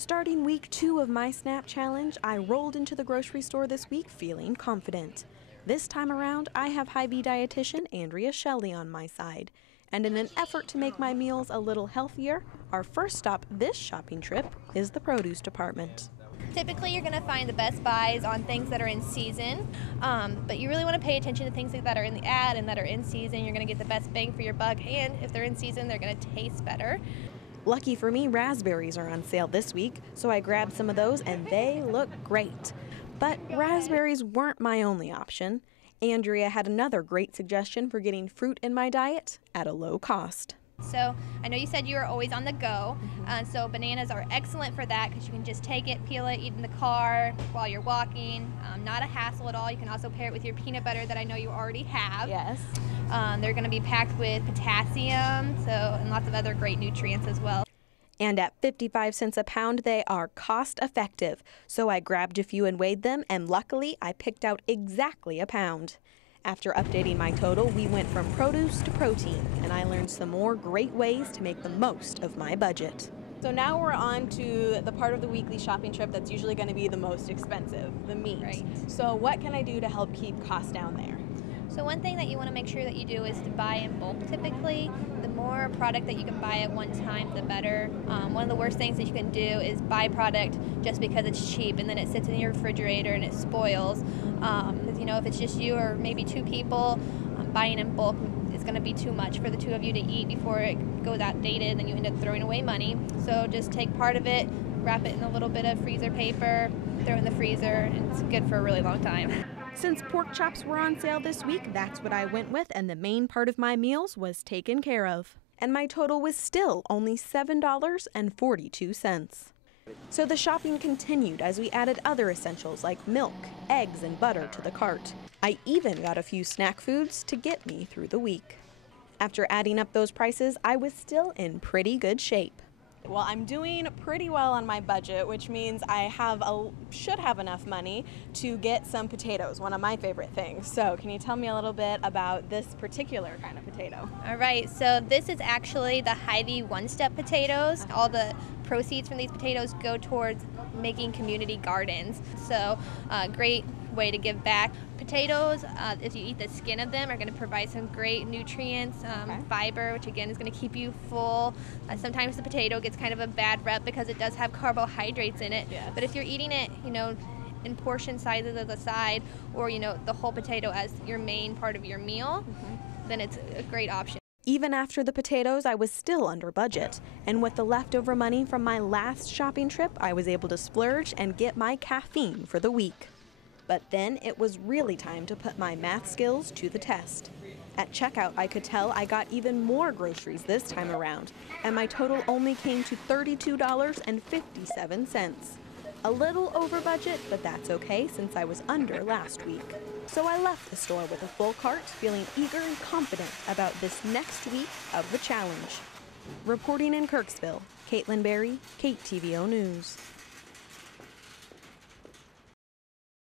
Starting week 2 of my SNAP challenge, I rolled into the grocery store this week feeling confident. This time around, I have Hy-vee Dietitian Andrea Shelley on my side. And in an effort to make my meals a little healthier, our first stop this shopping trip is the produce department. Typically, you're going to find the best buys on things that are in season, but you really want to pay attention to things that are in the ad and that are in season. You're going to get the best bang for your buck, and if they're in season, they're going to taste better. Lucky for me, raspberries are on sale this week, so I grabbed some of those and they look great. But raspberries weren't my only option. Andrea had another great suggestion for getting fruit in my diet at a low cost. So I know you said you were always on the go, so bananas are excellent for that because you can just take it, peel it, eat in the car while you're walking. Not a hassle at all. You can also pair it with your peanut butter that I know you already have. Yes. They're going to be packed with potassium, and lots of other great nutrients as well. And at 55 cents a pound, they are cost effective. So I grabbed a few and weighed them, and luckily I picked out exactly a pound. After updating my total, we went from produce to protein, and I learned some more great ways to make the most of my budget. So now we're on to the part of the weekly shopping trip that's usually going to be the most expensive, the meat. Right. So what can I do to help keep costs down there? So one thing that you want to make sure that you do is to buy in bulk typically. The more product that you can buy at one time, the better. One of the worst things that you can do is buy product just because it's cheap and then it sits in your refrigerator and it spoils. Because if it's just you or maybe 2 people, buying in bulk is going to be too much for the 2 of you to eat before it goes outdated and you end up throwing away money. So just take part of it, wrap it in a little bit of freezer paper, throw it in the freezer, and it's good for a really long time. Since pork chops were on sale this week, that's what I went with, and the main part of my meals was taken care of. And my total was still only $7.42. So the shopping continued as we added other essentials like milk, eggs, and butter to the cart. I even got a few snack foods to get me through the week. After adding up those prices, I was still in pretty good shape. Well, I'm doing pretty well on my budget, which means I should have enough money to get some potatoes, one of my favorite things. So can you tell me a little bit about this particular kind of potato? All right, so this is actually the Hy-vee one-step potatoes. All the proceeds from these potatoes go towards making community gardens. So great way to give back. Potatoes, if you eat the skin of them, are going to provide some great nutrients, fiber, which again is going to keep you full. Sometimes the potato gets kind of a bad rep because it does have carbohydrates in it. Yes. But if you're eating it, in portion sizes as a side, or the whole potato as your main part of your meal, then it's a great option. Even after the potatoes, I was still under budget. And with the leftover money from my last shopping trip, I was able to splurge and get my caffeine for the week. But then it was really time to put my math skills to the test. At checkout, I could tell I got even more groceries this time around, and my total only came to $32.57. A little over budget, but that's okay since I was under last week. So I left the store with a full cart, feeling eager and confident about this next week of the challenge. Reporting in Kirksville, Caitlin Berry, KTVO News.